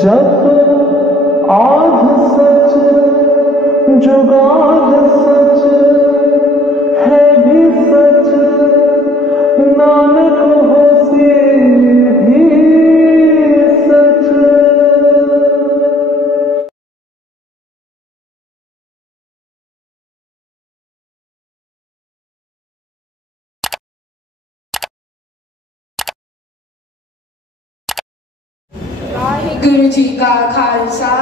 जब आध सच जुगाड़ सच है भी सच नानक होसे भी सच। वाहिगुरु जी का खालसा,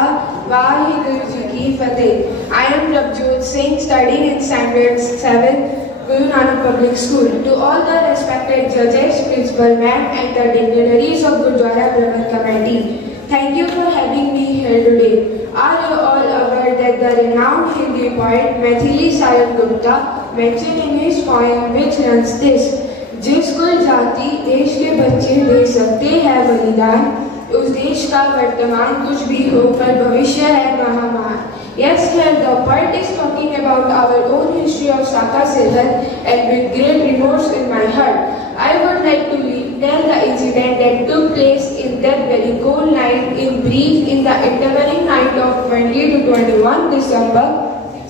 वाहिगुरु जी की फतेह। I am Prabjot Singh, studying in standard 7, Guru Nanak Public School. To all the respected judges, principal ma'am, and the dignitaries of Gurdwara Brahman Committee, thank you for having me here today. Are you all aware that the renowned Hindi poet Maithili Sarat Gupta mentioned in his poem which runs this: जिस कुल जाति देश के बच्चे दे सकते हैं बलिदान, उस देश का वर्तमान कुछ भी हो पर भविष्य है महामान। Yes, here the poet is talking about our own history of Saka Sedan, and with great remorse in my heart, I would like to tell the incident that took place in that very cold night in brief in the intervening night of 20 to 21 December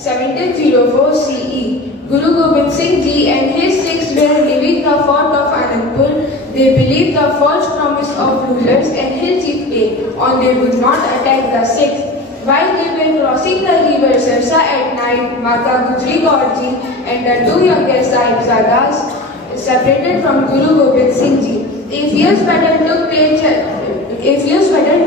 1704 CE. Guru Gobind Singh Ji and his Sikhs were leaving the fort of Anandpur. They believed the false promise of rulers and hill chieftain on they would not attack the Sikhs. While they were crossing the river Sarsa at night, Mata Gujri Kaur Ji and the two youngest Sahibzaadas separated from Guru Gobind Singh Ji. A fierce battle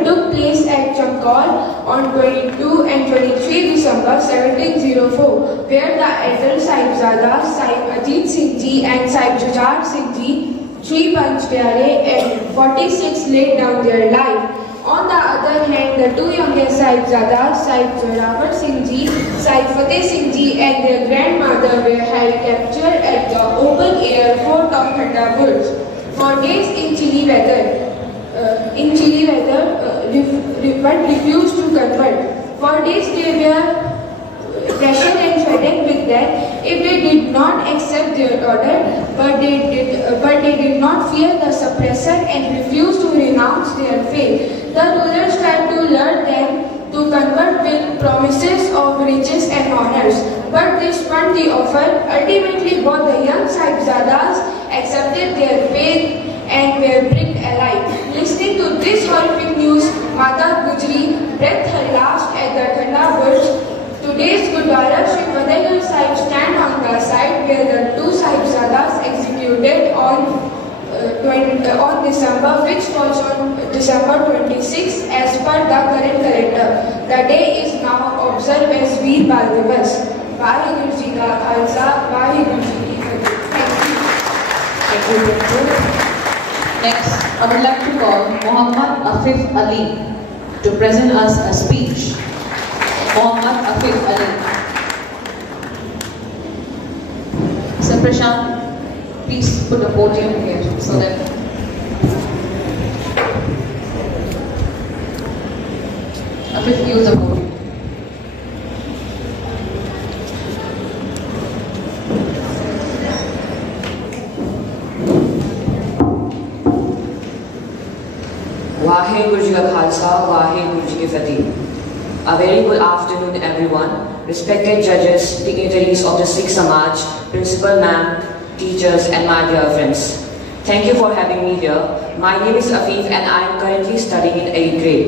took place at Chamkaur on 22 and 23 December 1704, where the elder Sahibzaadas, Sahib Ajit Singh Ji and Sahib Jujar Singh Ji, 3 Panch Pyare and 46 laid down their life. On the other hand, the two youngest Sahibzaadas, Sahib Zorawar Singh Ji, Sahib Fateh Singh Ji and their grandmother were held captured at the open-air fort of Thanda Woods. For days in chilly weather, but refused to convert. For days they were pressured and threatened with death if they did not accept their order, but they did not fear the suppressor and refused to renounce their faith. The rulers tried to lure them to convert with promises of riches and honors, but they spurned the offer. Ultimately, both the young Sahibzaadas accepted their faith and were buried alive. Listening to this horrific news, Mata Gujri breathed her last at the Thanda Woods. Today's Gurdwara Sri Fatehgarh Sahib stand on the site where the two Sahibzaadas executed on December, which falls on December 26 as per the current calendar. The day is now observed as Veer Bal Divas. Vaheguru Ji ka Khalsa, Vaheguru Ji ki Fateh. Thank you. Next, I would like to call Muhammad Afif Ali to present us a speech. Muhammad Afif Ali. Sir Prashant, please put a podium here so that Afif use the podium. Vaheguru Ji ka Khalsa, Vaheguru Ji ki Fateh. A very good afternoon everyone, respected judges, dignitaries of the Sikh Samaj, principal ma'am, teachers and my dear friends. Thank you for having me here. My name is Afif and I am currently studying in 8th grade.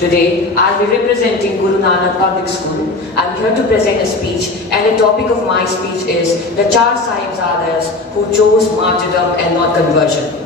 Today, I will be representing Guru Nanak Public School. I am here to present a speech, and the topic of my speech is the 4 Sahibzaadas who chose martyrdom and not conversion.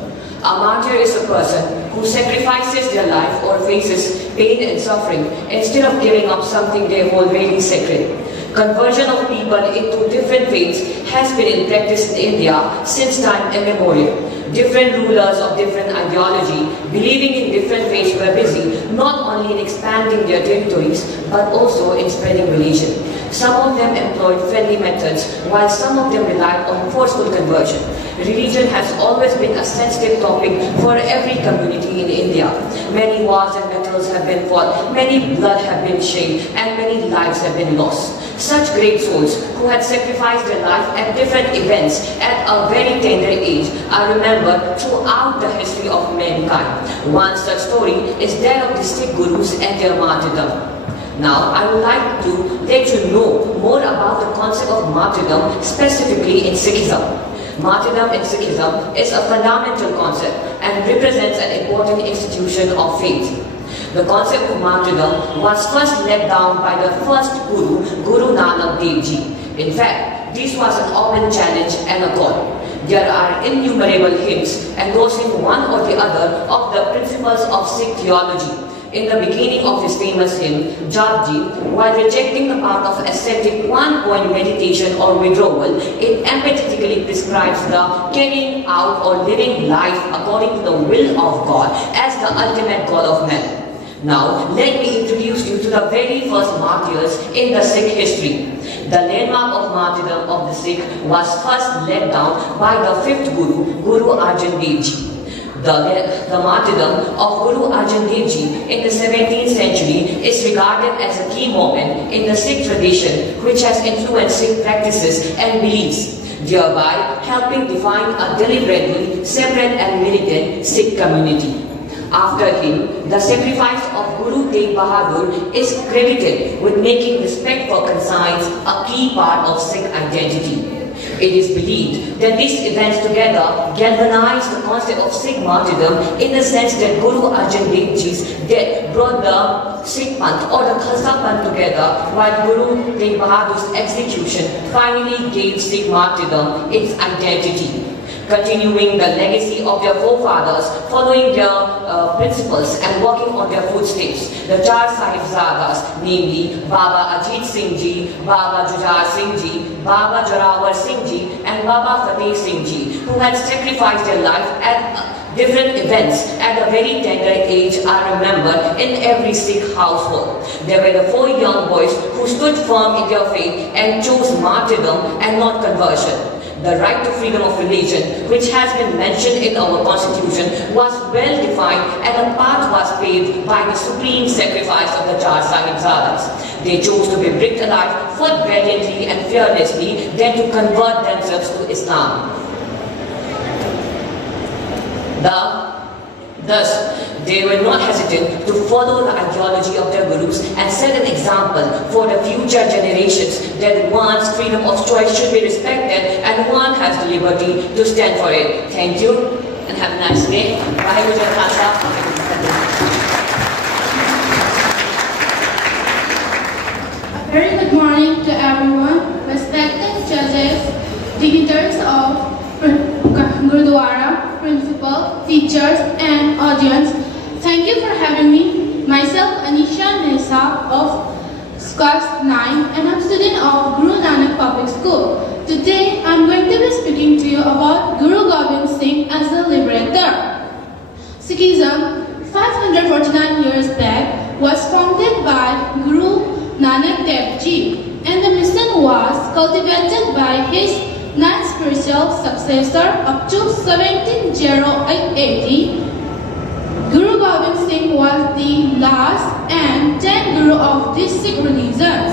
A martyr is a person who sacrifices their life or faces pain and suffering instead of giving up something they hold really sacred. Conversion of people into different faiths has been in practice in India since time immemorial. Different rulers of different ideology, believing in different faiths, were busy not only in expanding their territories but also in spreading religion. Some of them employed friendly methods, while some of them relied on forceful conversion. Religion has always been a sensitive topic for every community in India. Many wars and battles have been fought, many blood have been shed, and many lives have been lost. Such great souls who had sacrificed their life at different events at a very tender age are remembered throughout the history of mankind. One such story is that of the Sikh Gurus and their martyrdom. Now, I would like to let you know more about the concept of martyrdom, specifically in Sikhism. Martyrdom in Sikhism is a fundamental concept and represents an important institution of faith. The concept of martyrdom was first laid down by the first Guru, Guru Nanak Dev Ji. In fact, this was an open challenge and a call. There are innumerable hymns endorsing one or the other of the principles of Sikh theology. In the beginning of his famous hymn, Japji, while rejecting the path of ascetic one-point meditation or withdrawal, it emphatically prescribes the carrying out or living life according to the will of God as the ultimate goal of man. Now, let me introduce you to the very first martyrs in the Sikh history. The landmark of martyrdom of the Sikh was first laid down by the fifth Guru, Guru Arjan Dev Ji. The martyrdom of Guru Arjan Dev Ji in the 17th century is regarded as a key moment in the Sikh tradition which has influenced Sikh practices and beliefs, thereby helping define a deliberately separate and militant Sikh community. After him, the sacrifice of Guru Tegh Bahadur is credited with making respect for conscience a key part of Sikh identity. It is believed that these events together galvanized the concept of Sikh martyrdom in the sense that Guru Arjan Dev Ji's death brought the Sikh Panth or the Khalsa Panth together, while Guru Tegh Bahadur's execution finally gave Sikh martyrdom its identity. Continuing the legacy of their forefathers, following their principles and walking on their footsteps, the Char Sahibzaadas, namely Baba Ajit Singh Ji, Baba Jujhar Singh Ji, Baba Jorawar Singh Ji, and Baba Fateh Singh Ji, who had sacrificed their life at different events at a very tender age, are remembered in every Sikh household. They were the 4 young boys who stood firm in their faith and chose martyrdom and not conversion. The right to freedom of religion, which has been mentioned in our constitution, was well defined and a path was paved by the supreme sacrifice of the Char Sahibzaadas. They chose to be bricked alive, fought valiantly and fearlessly, than to convert themselves to Islam. Thus, they were not hesitant to follow the ideology of their gurus and set an example for the future generations that one's freedom of choice should be respected and one has the liberty to stand for it. Thank you and have a nice day. A very good morning to everyone, respected judges, dignitaries of Gurdwara, principal, teachers, and audience. Thank you for having me. Myself, Anisha Nisa of class 9, and I'm a student of Guru Nanak Public School. Today, I'm going to be speaking to you about Guru Gobind Singh as the liberator. Sikhism, 549 years back, was founded by Guru Nanak Dev Ji, and the mission was cultivated by his non-spiritual successor up to 1708 AD. Guru Gobind Singh was the last and 10th Guru of these Sikh religions.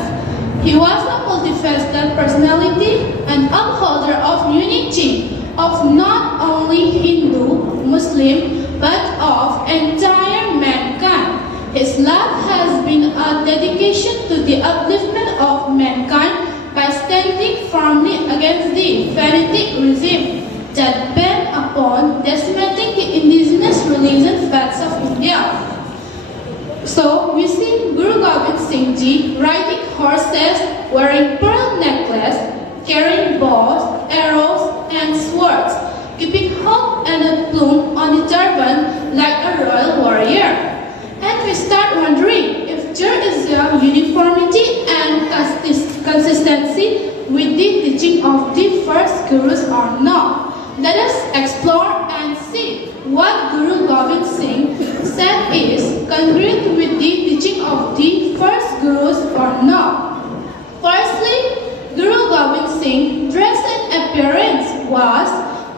He was a multifaceted personality and upholder of unity of not only Hindu, Muslim, but of entire mankind. His life has been a dedication to the upliftment of mankind by standing firmly against the fanatic regime that bent upon decimating the indigenous religion faiths of India. So we see Guru Gobind Singh Ji riding horses, wearing pearl necklace, carrying bows, arrows, and swords, keeping hook and a plume on the turban like a royal warrior. And we start wondering if there is a uniformity and consistency consistency with the teaching of the first gurus or not. Let us explore and see what Guru Gobind Singh said is congruent with the teaching of the first gurus or not. Firstly, Guru Gobind Singh's dress and appearance was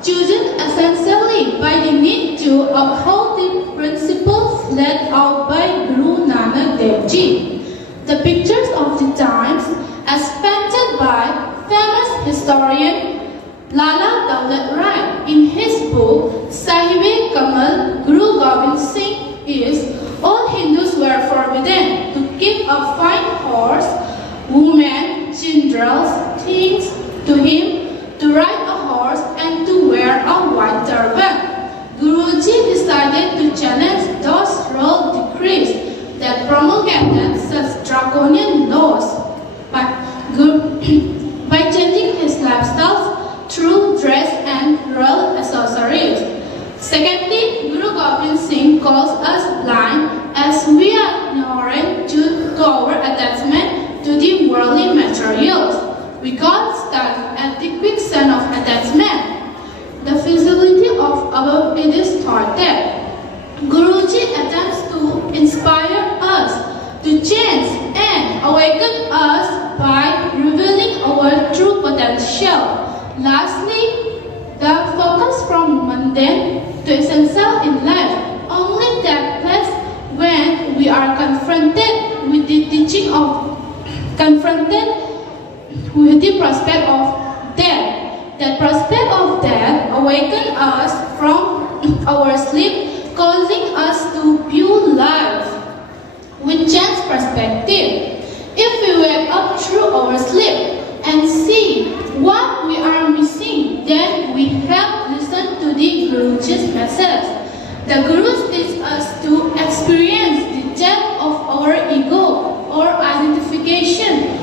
chosen essentially by the need to uphold the principles laid out by Guru Nanak Dev Ji. The pictures of the times, as painted by famous historian Lala Daulat Rai in his book Sahibzaadas, Guru Gobind Singh is all Hindus were forbidden to keep a fine horse, women, children, things to him, to ride a horse and to wear a white turban. Guruji decided to challenge those royal decrees that promulgated such draconian laws by changing his lifestyles through dress and royal accessories. Secondly, Guru Gobind Singh calls us blind as we are ignorant to our attachment to the worldly materials. We got stuck at the quicksand of attachment. The feasibility of above it is thwarted. Guruji attempts to inspire us to change and awaken us by revealing our true potential. Lastly, the focus from mundane to essential in life only takes place when we are confronted with the prospect of death. That prospect of death awakens us from our sleep, causing us to view life with changed perspective. If we wake up through our sleep and see what we are missing, then we have listened to the Guruji's message. The Gurus teach us to experience the death of our ego or identification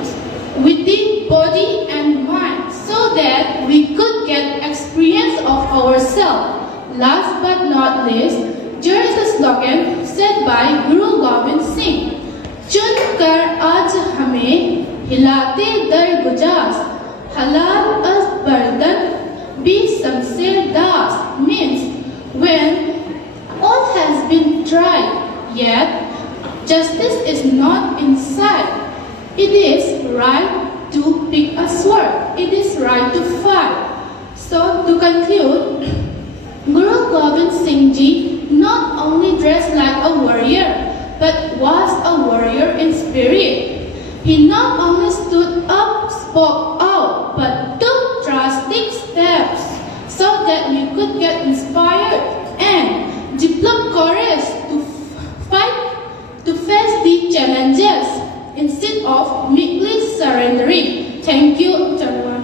with the body and mind so that we could get experience of ourselves. Last but not least, there is a slogan said by Guru Gobind Singh, "Chun kar aaj hame hilate dar gujas, halal as bardan be Sahibzaadas," means when all has been tried, yet justice is not in sight. It is right to pick a sword. It is right to fight. So to conclude, Guru Gobind Singh Ji not only dressed like a warrior, but was a warrior in spirit. He not only stood up, spoke out, but took drastic steps so that we could get inspired and develop courage to fight, to face the challenges instead of meekly surrendering. Thank you, everyone.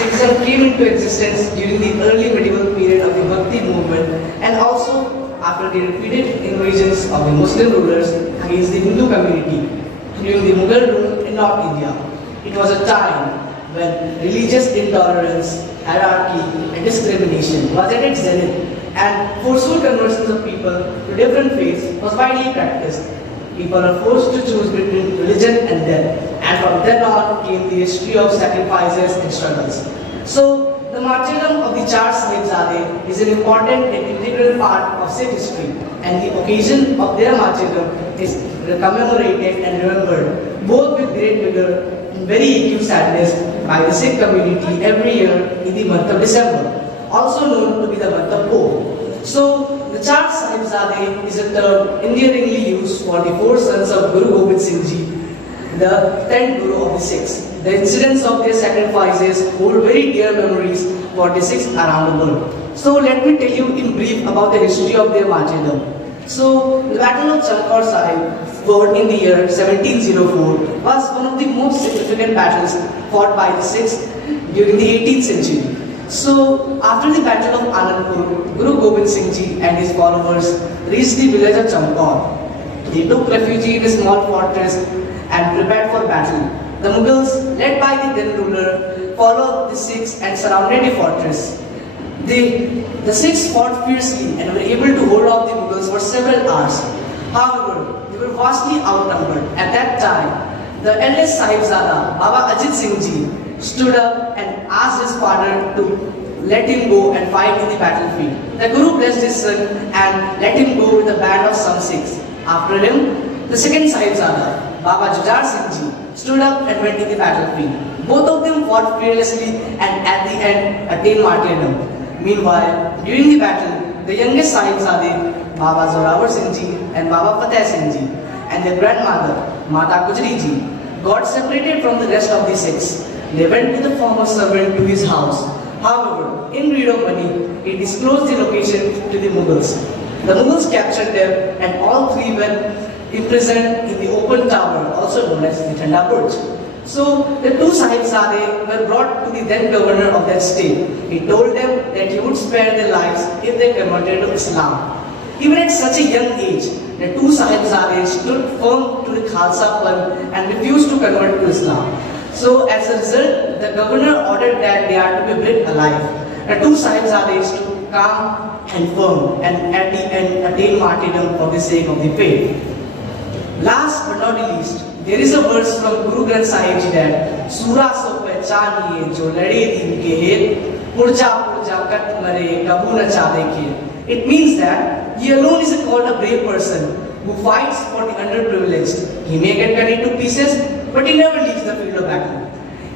Sikhism came into existence during the early medieval period of the Bhakti movement and also after the repeated invasions of the Muslim rulers against the Hindu community during the Mughal rule in North India. It was a time when religious intolerance, hierarchy and discrimination was at its zenith and forceful conversions of people to different faiths was widely practiced. People are forced to choose between religion and death, and from then on came the history of sacrifices and struggles. So, the martyrdom of the Char Sahibzaadas is an important and integral part of Sikh history, and the occasion of their martyrdom is commemorated and remembered both with great vigor and very acute sadness by the Sikh community every year in the month of December, also known to be the month of Poh. So, the Char Sahibzaadas is a term endearingly used for the four sons of Guru Gobind Singh Ji, the 10th Guru of the Sikhs. The incidents of their sacrifices hold very dear memories for the Sikhs around the world. So, let me tell you in brief about the history of their martyrdom. So, the Battle of Chankor Sahib, fought in the year 1704, was one of the most significant battles fought by the Sikhs during the 18th century. So, after the Battle of Anandpur, Guru Gobind Singh Ji and his followers reached the village of Chankor. They took refuge in a small fortress and prepared for battle. The Mughals, led by the then ruler, followed the Sikhs and surrounded the fortress. The Sikhs fought fiercely and were able to hold off the Mughals for several hours. However, they were vastly outnumbered. At that time, the eldest Sahibzada, Baba Ajit Singh Ji, stood up and asked his father to let him go and fight in the battlefield. The Guru blessed his son and let him go with a band of some Sikhs. After him, the second Sahibzada, Baba Jujhar Singh Ji, stood up and went in the battlefield. Both of them fought fearlessly and at the end attained martyrdom. Meanwhile, during the battle, the youngest Sahibzade, Baba Zorawar Singh Ji and Baba Fateh Singh Ji, and their grandmother, Mata Gujri Ji, got separated from the rest of the Sikhs. They went to the former servant to his house. However, in greed of money, he disclosed the location to the Mughals. The Mughals captured them and all three were imprisoned in the open tower, also known as the Thanda Burj. So, the two Sahibzade were brought to the then governor of that state. He told them that he would spare their lives if they converted to Islam. Even at such a young age, the two Sahibzades stood firm to the Khalsa Panth and refused to convert to Islam. So, as a result, the governor ordered that they are to be buried alive. The two Sahibzades stood calm and firm and at the end attained martyrdom for the sake of the faith. Last but not the least, there is a verse from Guru Granth Sahib Ji that Surah so pehchaniye jo lade din ke het purja purja kat mare kabu na cha dekhiye. It means that he alone is called a brave person who fights for the underprivileged. He may get cut into pieces, but he never leaves the field of battle.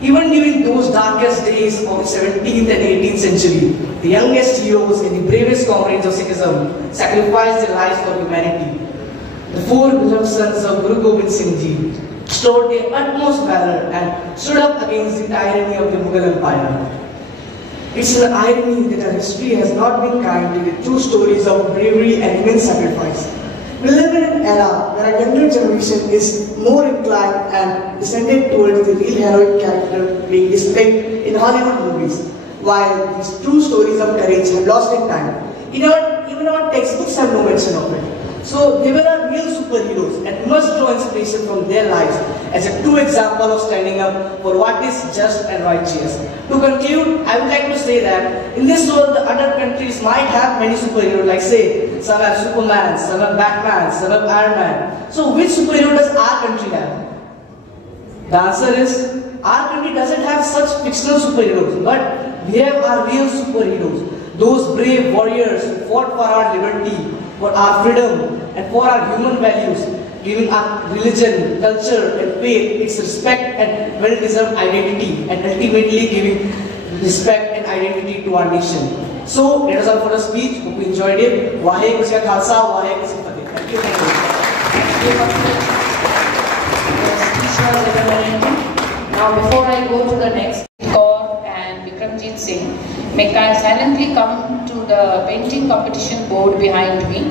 Even during those darkest days of the 17th and 18th century, the youngest heroes and the bravest comrades of Sikhism sacrificed their lives for humanity. The four beloved sons of Guru Gobind Singh Ji showed their utmost valor and stood up against the tyranny of the Mughal Empire. It's an irony that our history has not been kind to the true stories of bravery and immense sacrifice. We live in an era where our younger generation is more inclined and descended towards the real heroic character being displayed in Hollywood movies, while these true stories of courage have lost in time. Even our textbooks have no mention of it. So they were our real superheroes and must draw inspiration from their lives as a true example of standing up for what is just and righteous. To conclude, I would like to say that in this world, the other countries might have many superheroes, like say, some have Superman, some have Batman, some have Iron Man. So which superhero does our country have? The answer is, our country doesn't have such fictional superheroes, but we have our real superheroes. Those brave warriors who fought for our liberty, for our freedom, and for our human values, giving our religion, culture, and faith its respect and well-deserved identity, and ultimately giving respect and identity to our nation. So, let us all for the speech. Hope you enjoyed it. Wahe Guru Ji Ka Khalsa, Wahe Guru Ji Ki Fateh. Thank you. Now, before I go to the next Kaur and Vikramjit Singh, may I silently come to the painting competition board behind me,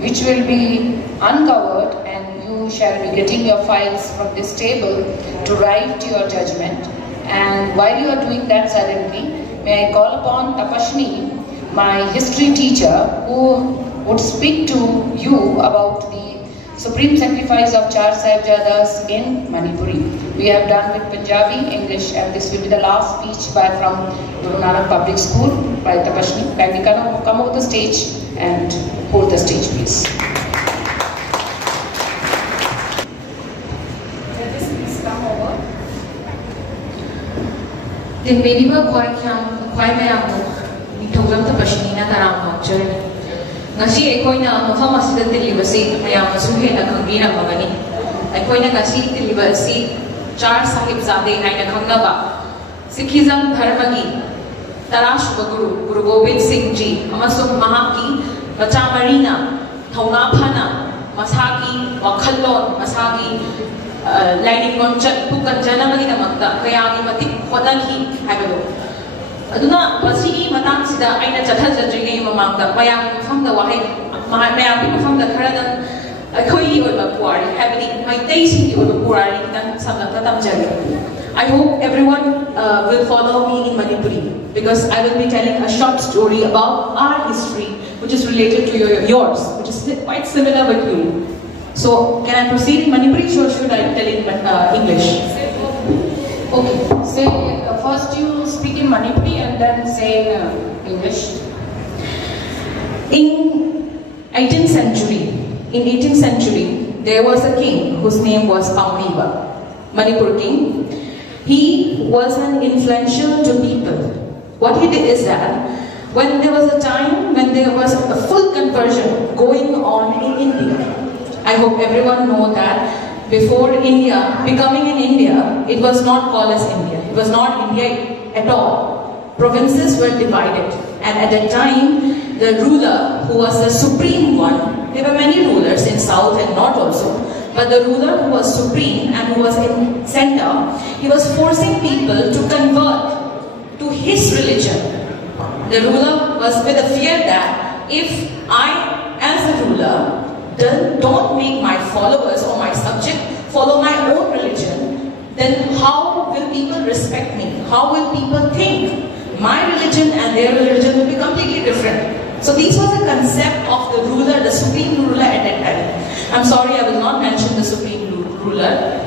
which will be uncovered, and you shall be getting your files from this table to write your judgment. And while you are doing that silently, may I call upon Tapashni, my history teacher, who would speak to you about the supreme sacrifice of Char Sahibzaadas in Manipuri. We have done with Punjabi, English, and this will be the last speech from Guru Nanak Public School by Tapashni. Kindly come over the stage and hold the stage, please. Please come over. The Mediba Kwai Nitogam Tapashni na Taram Journey. Ngasi aikoina mafam asida tilibasi mayam suhe na khangbira magani aikoina ngasi tilibasi Char Sahibzade haina khangnaba Sikhism dharmagi tarashba Guru Gobind Singh Ji amasung mahaki machamarina thauna phana masagi wakhallon masagi lining chat pukan janamagi namakta kayagi matik hodani haibado aduna masigi matang sida aina chathajadringai mamangda mayam mafamda wahi mayam mafamda kharadan akhoi oiba puari habini maitai singi oiba puari tan samlapta tamjari. I hope everyone will follow me in Manipuri, because I will be telling a short story about our history, which is related to yours, which is quite similar with you. So, can I proceed in Manipuri, or should I tell in English? Okay, say first you speak in Manipuri and then say English. In 18th century, there was a king whose name was Pauniba. Manipur king. He was an influential to people. What he did is that when there was a time when there was a full conversion going on in India, I hope everyone know that before India, becoming in India, it was not called as India. It was not India at all. Provinces were divided, and at that time, the ruler who was the supreme one, there were many rulers in south and north also, but the ruler who was supreme and who was in center, he was forcing people to convert to his religion. The ruler was with a fear that if I, as a ruler, don't make my followers or my subject follow my own religion, then how will people respect me? How will people think? My religion and their religion will be completely different. So this was a concept of the ruler, the supreme ruler at that time. I'm sorry, I will not mention the supreme ruler.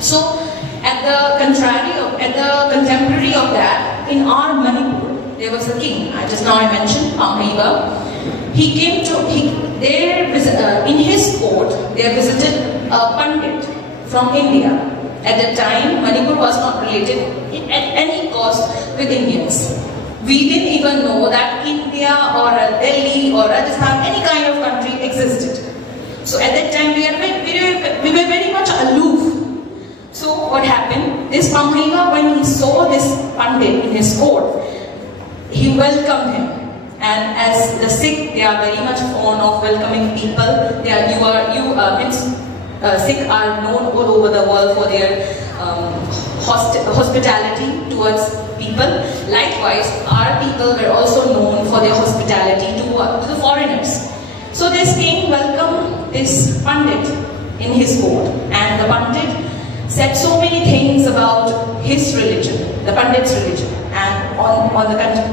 So at the contemporary of that, in our Manipur, there was a king. Just now I mentioned Pamhiba. He came to in his court. They visited a pandit from India. At that time, Manipur was not related at any cost with Indians. We didn't even know that India or Delhi or Rajasthan, any kind of country existed. So at that time, we were very much aloof. So what happened? This Pamhiba, when he saw this pandit in his court, he welcomed him. And as the Sikh, they are very much fond of welcoming people. Sikh are known all over the world for their hospitality towards people. Likewise, our people were also known for their hospitality to the foreigners. So this king welcomed this pandit in his court, and the pandit said so many things about his religion, the pandit's religion, and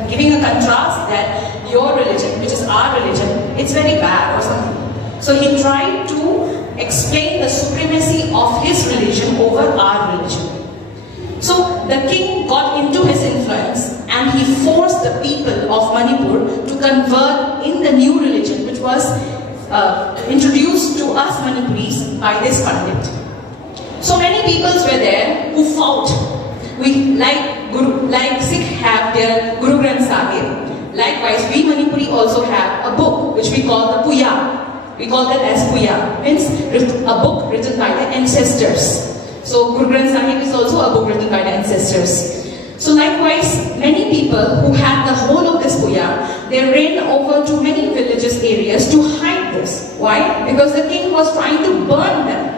giving a contrast that your religion, which is our religion, it's very bad or something. So he tried to explain the supremacy of his religion over our religion. So the king got into his influence and he forced the people of Manipur to convert in the new religion, which was introduced to us Manipuris by this pandit. So many peoples were there who fought. Like Sikh have their Guru Granth Sahib. Likewise, we Manipuri also have a book which we call the Puya. We call that as Puya, means a book written by the ancestors. So Guru Granth Sahib is also a book written by the ancestors. So likewise, many people who had the whole of this Puya, they ran over to many villages areas to hide this. Why? Because the king was trying to burn them.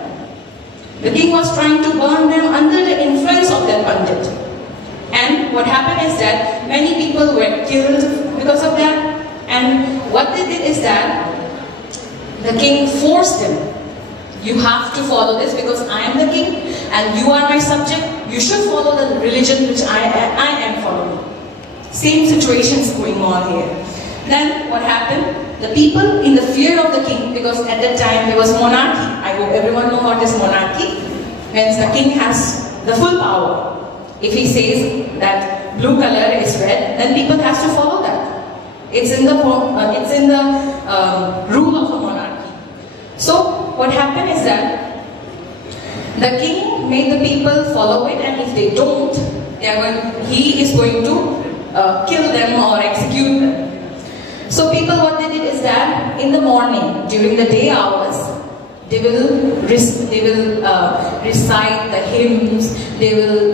The king was trying to burn them under the influence of that pandit. And what happened is that many people were killed because of that. And what they did is that the king forced them. You have to follow this because I am the king and you are my subject. You should follow the religion which I am following. Same situations going on here. Then what happened? The people in the fear of the king, because at that time there was monarchy. I hope everyone know what is monarchy. Means the king has the full power. If he says that blue color is red, then people have to follow that. It's in the rule of a monarchy. So what happened is that the king made the people follow it, and if they don't, he is going to kill them or execute them. So people, what they did is that in the morning, during the day hours, they will recite the hymns, they will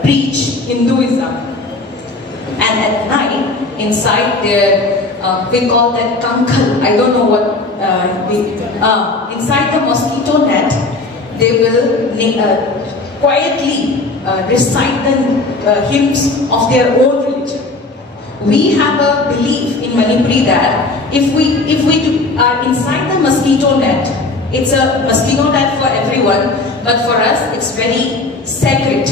preach Hinduism. And at night, inside their, we call that kankal, I don't know what, inside the mosquito net, they will quietly recite the hymns of their own religion. We have a belief in Manipuri that if we are inside the mosquito net, it's a mosquito net for everyone, but for us it's very sacred.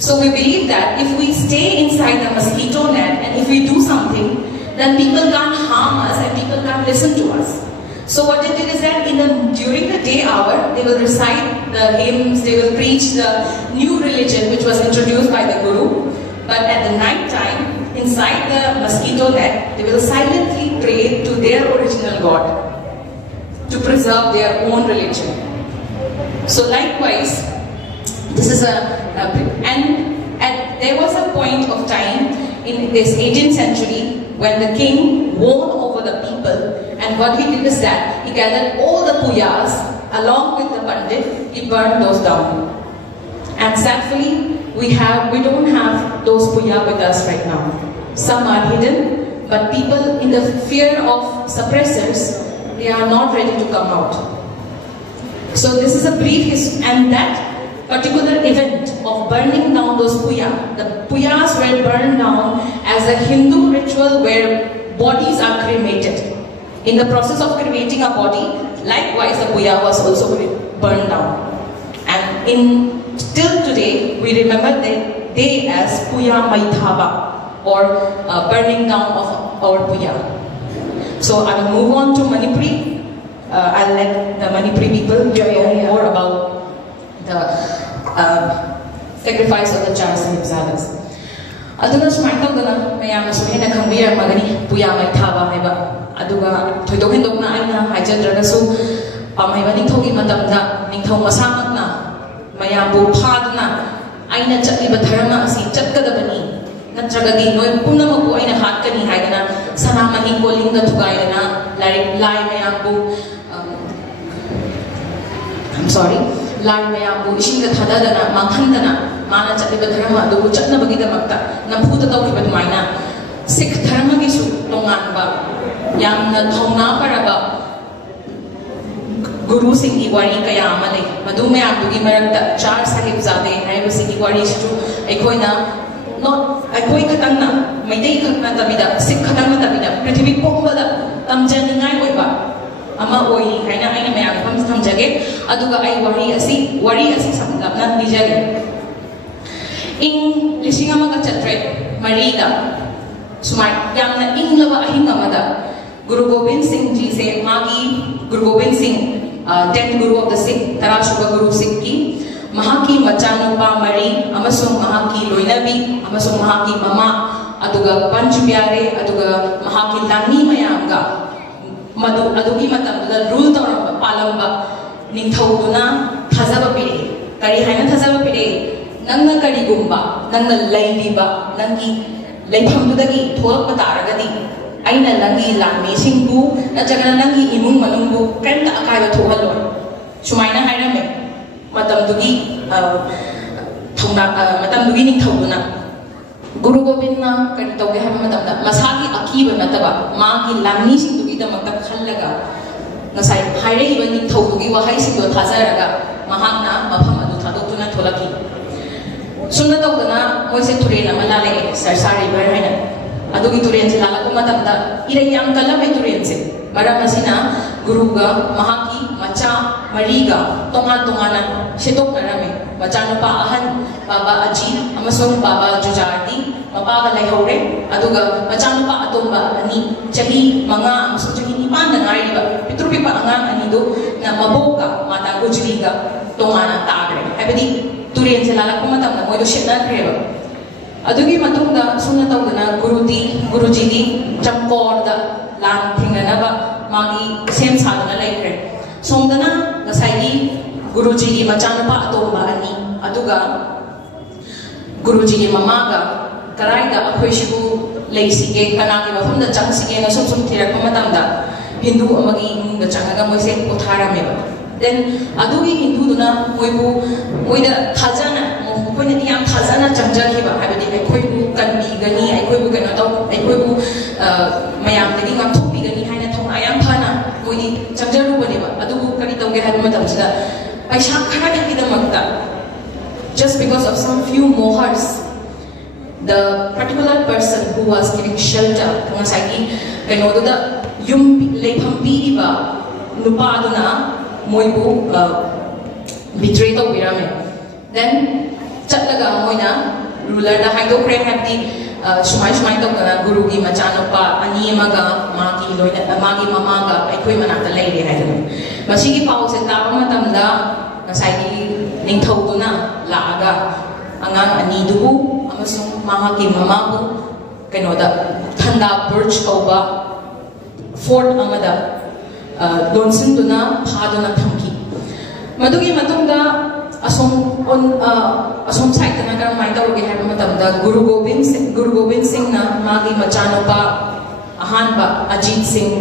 So we believe that if we stay inside the mosquito net and if we do something, then people can't harm us and people can't listen to us. So what they did is that during the day hour, they will recite the hymns, they will preach the new religion which was introduced by the Guru. But at the night time, inside the mosquito net, they will silently pray to their original God to preserve their own religion. So likewise, This is there was a point of time in this 18th century when the king won over the people, and what he did is that he gathered all the puyas along with the pandit, he burned those down. And sadly, we don't have those puya with us right now. Some are hidden, but people in the fear of suppressors, they are not ready to come out. So this is a brief history, and that particular event of burning down those puya, the puyas were burned down as a Hindu ritual where bodies are cremated. In the process of cremating a body, likewise the puya was also burned down. And till today, we remember the day as Puya Maithaba, or burning down of our puya. So I will move on to Manipuri. I'll let the Manipuri people know more about the sacrifice of the Char Sahibzaadas. Aduna sumaitang dana mayam suhena kambira magani Puya Maithaba haiba. Aduga thoidok hendok na aina haijadraga su pamaiba ningthogi matamda ningthau masamakna Mayabu Padna, Aina Chatiba Dharma,asi Chatkadabani, Natragadi, no Punamaku, Aina Hatkani Hagana, Sanamani Kolinga Tugayana, Lai Mayabu, I'm sorry, Lai Mayabu, Ishinga Tadadana, Mankandana, Mana Chatiba Dharma, the Uchatna Bagida Makta, Naputa Tokibat Maina, Sikh Dharma Gisu, Tonganba, Yamna Tongna Paraba. Guru Singh Wari kaya amale madu me adugi marakta Char Sahibzade haiba Singh Wari situ ekoina not ekoi khatang na maitei khatna tabida Sikh khatang na tabida prithvi pombada tamjaningai oiba ama oi haina aina me akham thamjage aduga ai wari asi samlapna dijage in lisingama ka chatre marida sumai yamna inglaba ahinga mada Guru Gobind Singh ji se magi Guru Gobind Singh 10th Guru of the Sikh, Tarashuba Guru Sikh ki, Mahaki Machanupa Mari, Amasung Mahaki Loinabi, Amasung Mahaki Mama, Aduga Panchupyare, Aduga Mahaki Lani Mayanga, Adugi Matam, the rule of Palamba, Ninthauduna, Tazaba Pide, Karihaina Tazaba Pide, Nanga Karigumba, Nanga Laidiba, Nangi, Laipamudagi, Tolak Pataragadi. Aina lagi lami singbu, na jangan lagi imung manungbu, kan tak kaya tuhan loh. Sumaina haina me, matam dugi, matam dugi ning tahu na. Guru Gobind na kan tahu ke ham matam na, masaki akiba mataba, magi lami sing dugi da matam khalaga. Nasai haina iba ning tahu dugi wahai sing do thazaraga, mahang na mapam adu thadok tu na tholaki. Sunna tahu na, moise turena malale sarsari berhaina. Adugi turen se lala kuma tamda ire yang kala me turen se maram asina guruga mahaki macha mariga tonga tongana setok narame macha nupa ahan baba aji amasong baba jujardi mapa ka laihore aduga macha nupa atomba ani chahi manga amasong chahi nipan na ngari ba pitrupi pa anga ani do na maboka mata gujriga tongana tagre habidi turen se lala kuma tamda moido shena kreba Adugi matungda sunna tawdana Guruji di Jamkor da lan thinganaba magi sem sadana laikre songdana ngasai Guruji di machanapa atomba ani aduga Guruji di mamaga karaiga akhoi shibu leisige kanaki mafamda changsige na sum thirak matamda Hindu amagi imungda changaga moise utharameba then adugi Hindu duna moida thajana koina di yang thazana changjahiba habidi aikhoibu kanbigani aikhoibu kena taw aikhoibu mayam tagi ngam thopigani haina thona yang phana moidi changjaru baniba adubu kari tawge haiba matamsida paisa khara thaki da makta just because of some few mohars the particular person who was giving shelter ngasagi keno da yum lepham biiba nupa aduna moibu betray to wirame then Chatlaga moina ruler da haido kre habdi sumai to kana guru gi machanopa ani maga magi loina magi mamaga aikoi manata leire haido masigi pau se ta matamda nasai gi ningthauduna laaga angang ani dubu amasung mahagi mamabu kenoda thanda birch kauba fort amada lonsinduna phaduna thamki madugi matungda asom side na karam mai tawge ha matam da Guru Gobind Singh na magi machanupa ahanba Ajit Singh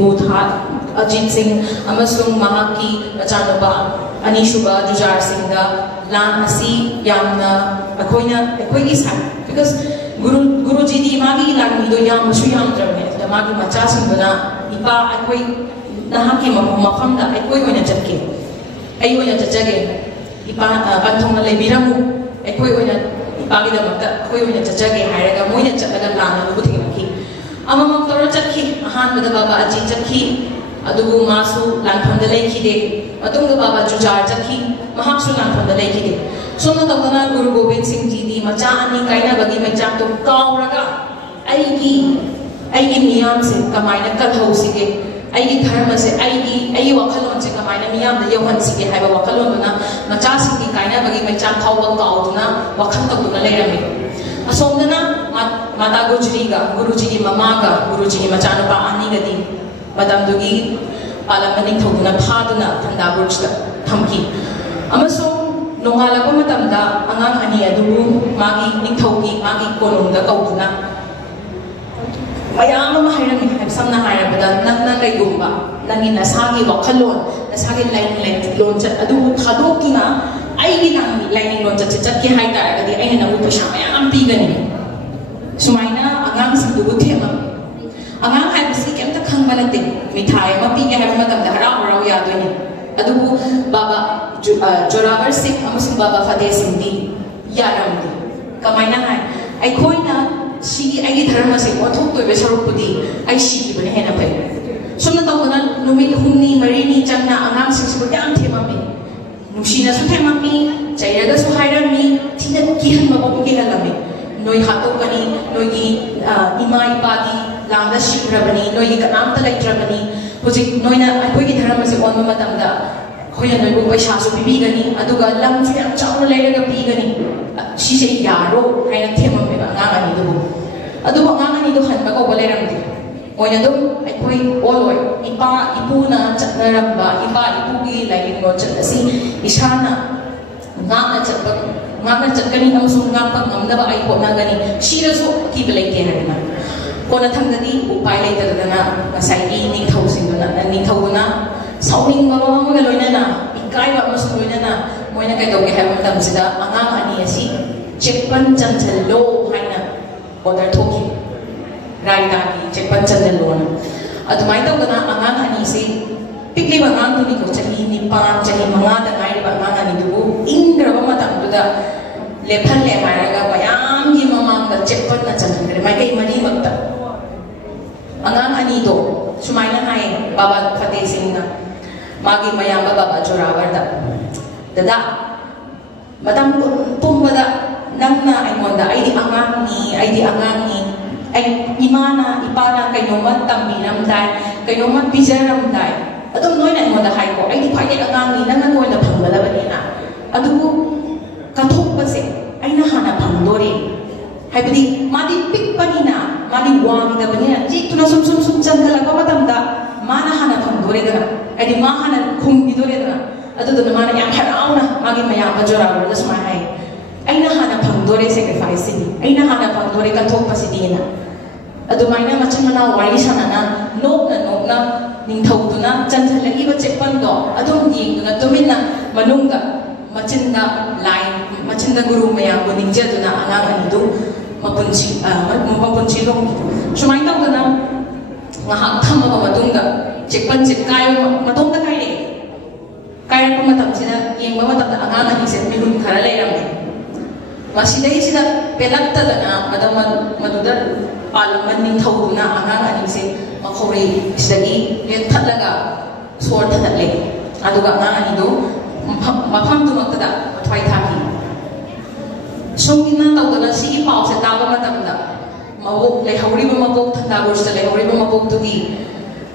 amasung mahaki machanupa Anishuba Jujar Singh da lan asi yamna akoi is because Guruji di magi lan mi do yam su yam trame da magi macha sing na ipa akoi nahaki mafam da akoi oina chatke ai oina chachage ipa banthong na lebiramu akoi oina ipa gi da makta akoi oina chachage hairaga moina chataga lan na buthi makhi amamam toro chakhi ahan bada baba aji chakhi adugu masu lan thonda lekhide atung baba Jujar chakhi mahaksu lan thonda lekhide sona tawna Guru Gobind Singh ji di macha ani kaina bagi macha to kauraga aigi miyam se kamaina kathau sige aigi dharma se aigi wakhalon se kamaina miyam da yawhan sige haiba wakhalon na macha sing di kaina bagi macha thawba kauduna wakhan tawna leirami asomdana mata Gujri ga Guruji gi mama ga Guruji gi macha no pa ani gadi madam dugi palamani thawna phaduna thanda burchta thamki amaso nongala ko matamda angang ani adu magi ningthaugi magi konongda kauduna mayam ma hairami samna hairabada nangna kaigumba nangin nasagi wakhalon nasagi line lon chat adu thadokina aigi nang line lon chat ki haita agadi aina na upasha mayam pigani sumaina angang sindugu thema angang haibsi kemta khangbalate mithai ma pige haib matamda harau yadoni adubu baba Joravar Singh amasung baba Fateh Singh di yaramdi kamaina hai ai khoina si ai dharma se othok to be saruk pudi ai si bane hena pai somna tawna numit humni marini changna angang sing su yam thema me nushina su thema mi chairaga su hairami thina kihan ma ko ke galame noi hato bani noi gi ima ipadi langa shikrabani noi gi kanam ta laitrabani hojik noina ai gi dharma se on ma tamda hoya noi bu paisa su bibigani aduga lam chu yam chauna leiraga bigani si se yaro haina thema me ba ngani du adu ngani du han ba ko boleramdi oina dum ai oloi ipa ipuna chatnaramba ipa ipugi lain no chatasi isana ngana chatkani amsung ngapa ngamda ba ai ko nagani shirasu ki belaite harina kona thangdadi upai leitadana masai ni thausinuna ni thauna sauning mama ga loinana ikai ba mas loinana moina kai doge ha matam sida angang ani asi chekpan chanchallo haina order thoki raida ki chekpan chanchallo na adumai tawna angang ani se pikli ba ngang tu ni ko chahi ni pan chahi manga da ngai ba ngang ani du ingra ba matam du da lephal le haraga bayam gi mama ga chekpan na chanchalre mai kai mani wakta angang ani do sumaina hai baba Fateh Singh na magi mayamba baba Joravar da dada madam pumbada nangna ai monda ai di angang ni ai imana ipana kayomat tambiram dai kayomat pijaram dai adum noina ai monda hai ko ai di phai angang ni nangna noina phangala bani na adu kathok pase aina hana phangdore haibadi madi pik panina madi wami da bani na ji tuna sum changala ko matamda mana hana phangdore da adi ma hana khumgi dore da adu da mana yam harauna magi maya Joravar da sma hai aina hana phangdore sacrifice ni aina hana phangdore kathok pasidina adu maina machamana wari sanana nokna ningthauduna chanchalagi ba chekpan do adum yingduna tumina manunga machinda line machinda guru maya ko ningjaduna angang andu mapunchi dong sumai tawna ngahak thama ba madunga chekpan chekai matongda kai ko matam sina yengba matam da angang ani se mihun khara leiram masidai sida pelatta dana madam madudar palamman ning thauduna angang ani se makhori sidagi len thatlaga sor thatle aduga angang ani do mafam tu makta thwai thaki songina tawdana si pau se taba matam da mabok le hauri ba mabok thanda bursta le hauri ba mabok tu di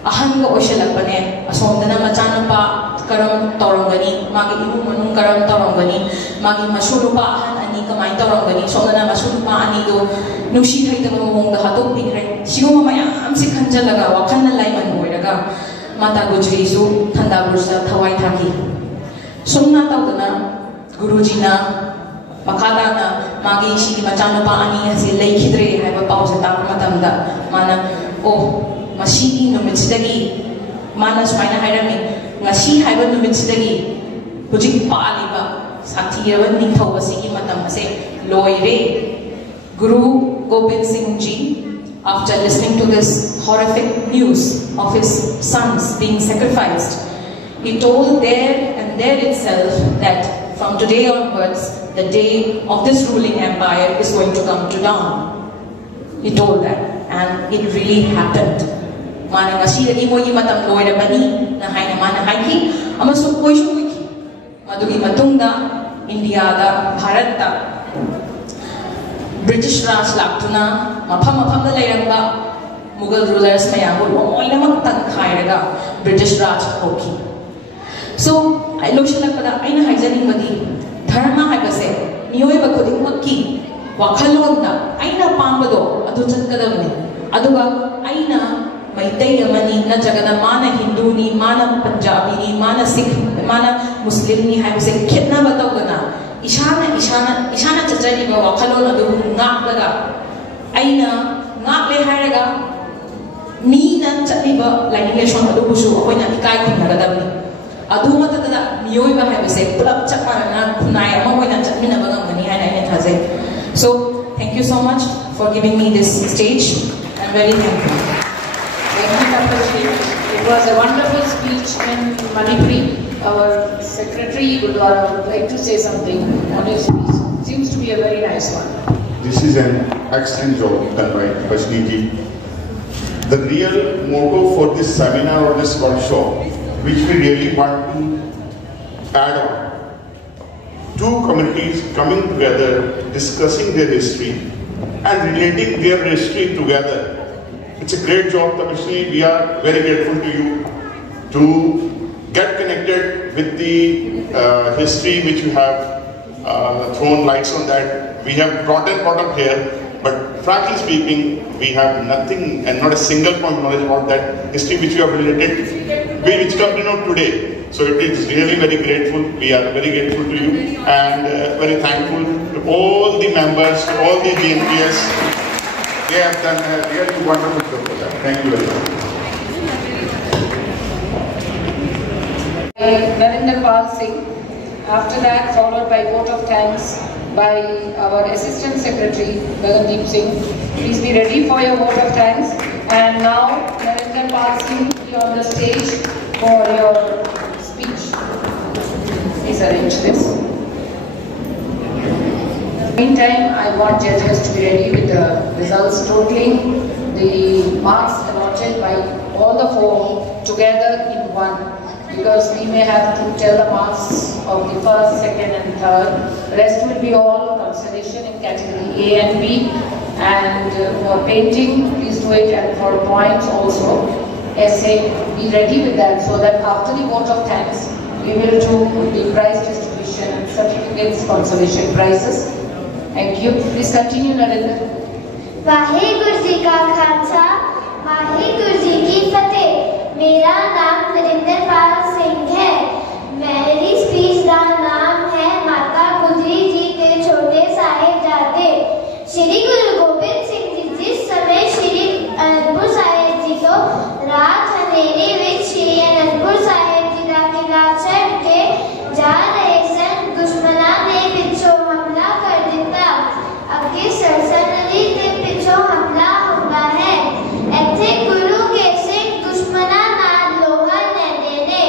ahan ko oshalakpane asomdana machanapa karam torongani magi imu manung karam torongani magi masurupa ahan ani kamai torongani somdana masurupa ani do nushi thaita mamong da hatok pingre sigoma mayam se khanjalaga wakhanna laiman boiraga mata Gujri su thanda bursa thawai thaki somna tawdana Guruji na makada na magi si machano pa ani si laikidre hai ba pause ta matamda mana masi numitsidagi mana smaina hairami ngasi haiba numitsidagi hujik paali ba sathirawa ningthau asigi matam ase loire. Guru Gobind Singh Ji, after listening to this horrific news of his sons being sacrificed, he told there and there itself that from today onwards, the day of this ruling empire is going to come to dawn. He told that, and it really happened. Mana ngasi lagi mo matam loira bani na hai na mana hai ki amaso koi shu ki madugi matungda India da Bharat da British Raj laktuna mafam da lairanga Mughal rulers mayam loina maktan khairaga British Raj hoki. So I lokshalakpada aina haijaning badi dharma haibase miyoi ba khudingmakki wakhalonda aina pambado adu chatkadamne aduga aina maitai amani natragana mana Hindu ni mana Punjabi ni mana Sikh mana Muslim ni haibase khitna batawgana ishana chachari ba wakhalon adu ngakdaga aina ngakle hairaga mi na chatiba lainilation adu busu akoina ikai khunnagadabni adu matadada miyoi ba haibase pulap chakmarana khunai ama hoina chatmina bagamani haina ine thajai. So thank you so much for giving me this stage. I'm very thankful. It was a wonderful speech in Manipuri. Our secretary Gurdwara would like to say something on his speech. Seems to be a very nice one. This is an excellent job done by Pashniji. The real motto for this seminar or this workshop, which we really want to add on, two communities coming together, discussing their history and relating their history together. It's a great job, Tapashni. We are very grateful to you to get connected with the history which you have thrown lights on that. We have brought up here, but frankly speaking, we have nothing and not a single point of knowledge about that history which you have related, which come to know today. So it is really very grateful. We are very grateful to you and very thankful to all the members, to all the GNPS. They have done a really wonderful job for that. Thank you very much. Narendra Pal Singh. After that, followed by vote of thanks by our Assistant Secretary, Gagandeep Singh. Please be ready for your vote of thanks. And now, Narendra Pal Singh will be on the stage for your speech. Please arrange this. Meantime, I want judges to be ready with the results totaling the marks allotted by all the four together in one, because we may have to tell the marks of the first, second and third. The rest will be all consolation in category A and B. And for painting, please do it, and for points also. Essay, be ready with that, so that after the vote of thanks, we will do the prize distribution, certificates, consolation prizes. Thank you. Please continue, Narendra. Waheguru ji का खालसा, वाहेगुरु जी की फतेह। मेरा नाम नरेंद्र पाल सिंह है। मेरी speech का नाम है माता गुजरी जी के छोटे साहिबजादे। श्री गुरु गोबिंद सिंह जी जिस समय श्री अनंतपुर साहिब जी को रात अंधेरे में श्री अनंतपुर साहिब जी का किला छड़ के जा रहे सन, दुश्मना ने पिछों हमला कर दिता। अगे सरसा नदी के पिछों हमला हुआ है। ऐथे गुरु के सिंह दुश्मना नाल लोहा ने देने।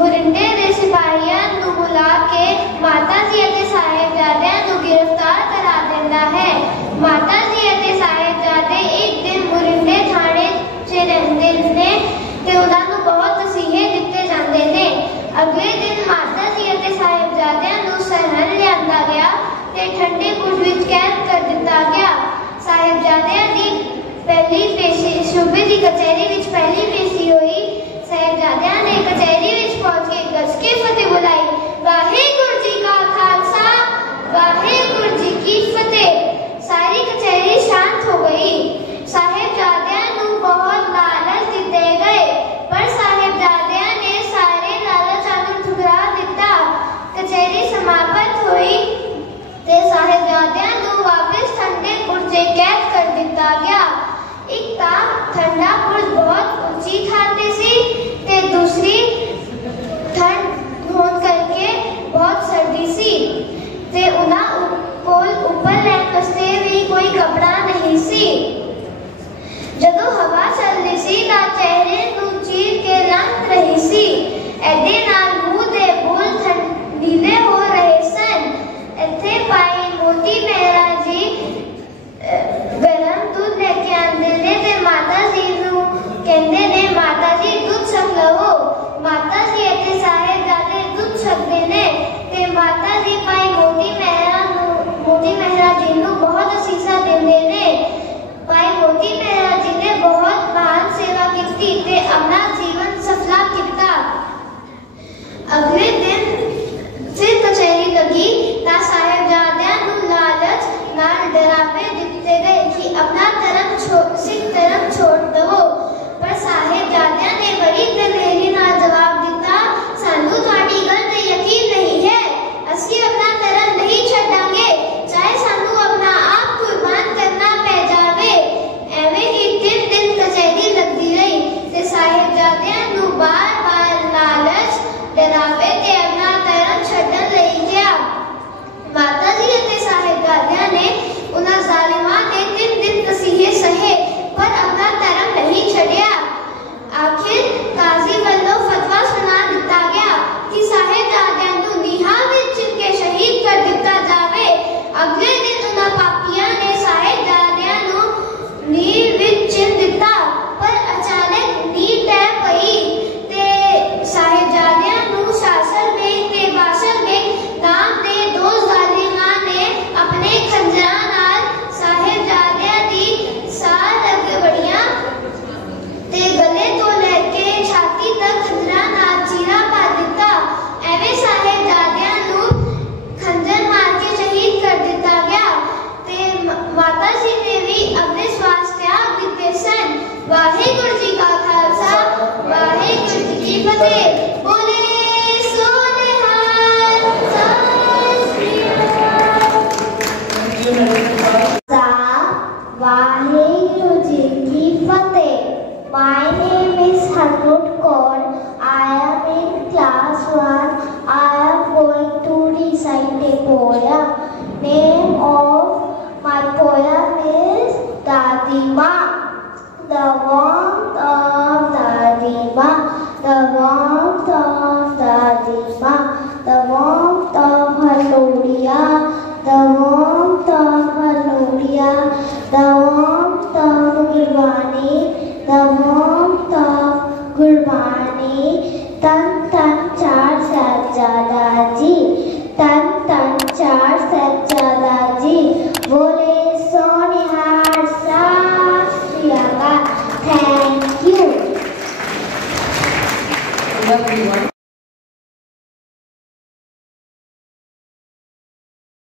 मुरिंडे दे सिपाहियां नूं बुला के माता जी अते साहिबजादियां नूं गिरफ्तार करा दिंदा है। माता जी अते साहिबजादे एक दिन मुरिंडे थाने च रहिंदे ने ते उन्हां नूं बहुत तसीहे दिते जांदे ने। अगले दिन माता जी अते साहिबजादियां नूं सरहद लिआंदा गया ते ठंडे बुर्ज विच कैद कर दिता गया। साहिबजादियां दी पहली पेशी सूबे दी कचहरी विच पहली